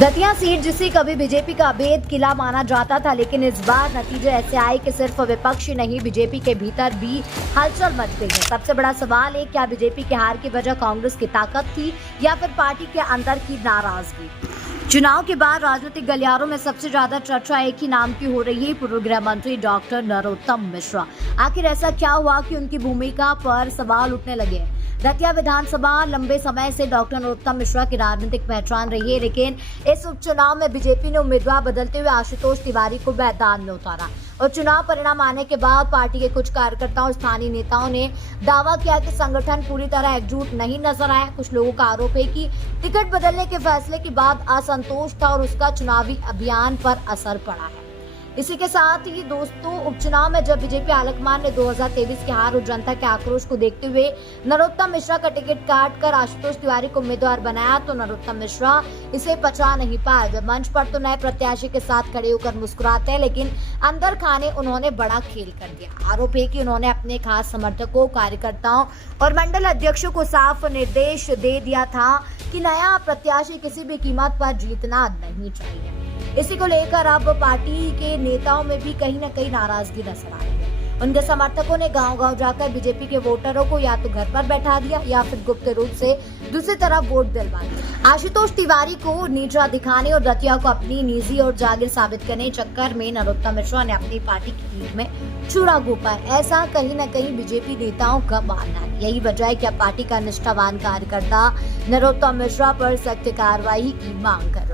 Datia seat जिसे कभी BJP का अभेद किला माना जाता था, लेकिन इस बार नतीजे ऐसे आए कि सिर्फ विपक्ष ही नहीं, बीजेपी के भीतर भी हलचल मच गई है। सबसे बड़ा सवाल है, क्या बीजेपी की हार की वजह कांग्रेस की ताकत थी या फिर पार्टी के अंदर की नाराजगी? चुनाव के बाद राजनीतिक गलियारों में सबसे ज्यादा चर्चा एक ही नाम की हो रही है, पूर्व गृह मंत्री डॉक्टर नरोत्तम मिश्रा। आखिर ऐसा क्या हुआ कि उनकी भूमिका पर सवाल उठने लगे? दतिया विधानसभा लंबे समय से डॉक्टर नरोत्तम मिश्रा की राजनीतिक पहचान रही है, लेकिन इस उपचुनाव में बीजेपी ने उम्मीदवार बदलते हुए आशुतोष तिवारी को मैदान में उतारा और चुनाव परिणाम आने के बाद पार्टी के कुछ कार्यकर्ताओं और स्थानीय नेताओं ने दावा किया कि संगठन पूरी तरह एकजुट नहीं नजर आया। कुछ लोगों का आरोप है कि टिकट बदलने के फैसले के बाद असंतोष था और उसका चुनावी अभियान पर असर पड़ा है। इसी के साथ ही दोस्तों, उपचुनाव में जब बीजेपी आलाकमान ने 2023 की हार और जनता के आक्रोश को देखते हुए नरोत्तम मिश्रा का टिकट काटकर आशुतोष तिवारी को उम्मीदवार बनाया, तो नरोत्तम मिश्रा इसे पचा नहीं पाए। जब मंच पर तो नए प्रत्याशी के साथ खड़े होकर मुस्कुराते हैं, लेकिन अंदर खाने उन्होंने बड़ा खेल कर दिया। आरोप है कि उन्होंने अपने खास समर्थकों, कार्यकर्ताओं और मंडल अध्यक्षों को साफ निर्देश दे दिया था कि नया प्रत्याशी किसी भी कीमत पर जीतना नहीं चाहिए। इसी को लेकर अब पार्टी के नेताओं में भी कहीं न कहीं नाराजगी नजर आ रही है। उनके समर्थकों ने गांव-गांव जाकर बीजेपी के वोटरों को या तो घर पर बैठा दिया या फिर गुप्त रूप से दूसरी तरफ वोट दिलवा दिया। आशुतोष तिवारी को नीचा दिखाने और दतिया को अपनी निजी और जागीर साबित करने के चक्कर में नरोत्तम मिश्रा ने अपनी पार्टी की टीम में चूड़ा घोंपा। ऐसा कहीं न कहीं बीजेपी नेताओं का मानना है। यही वजह है कि पार्टी का निष्ठावान कार्यकर्ता नरोत्तम मिश्रा पर सख्त कार्रवाई की मांग कर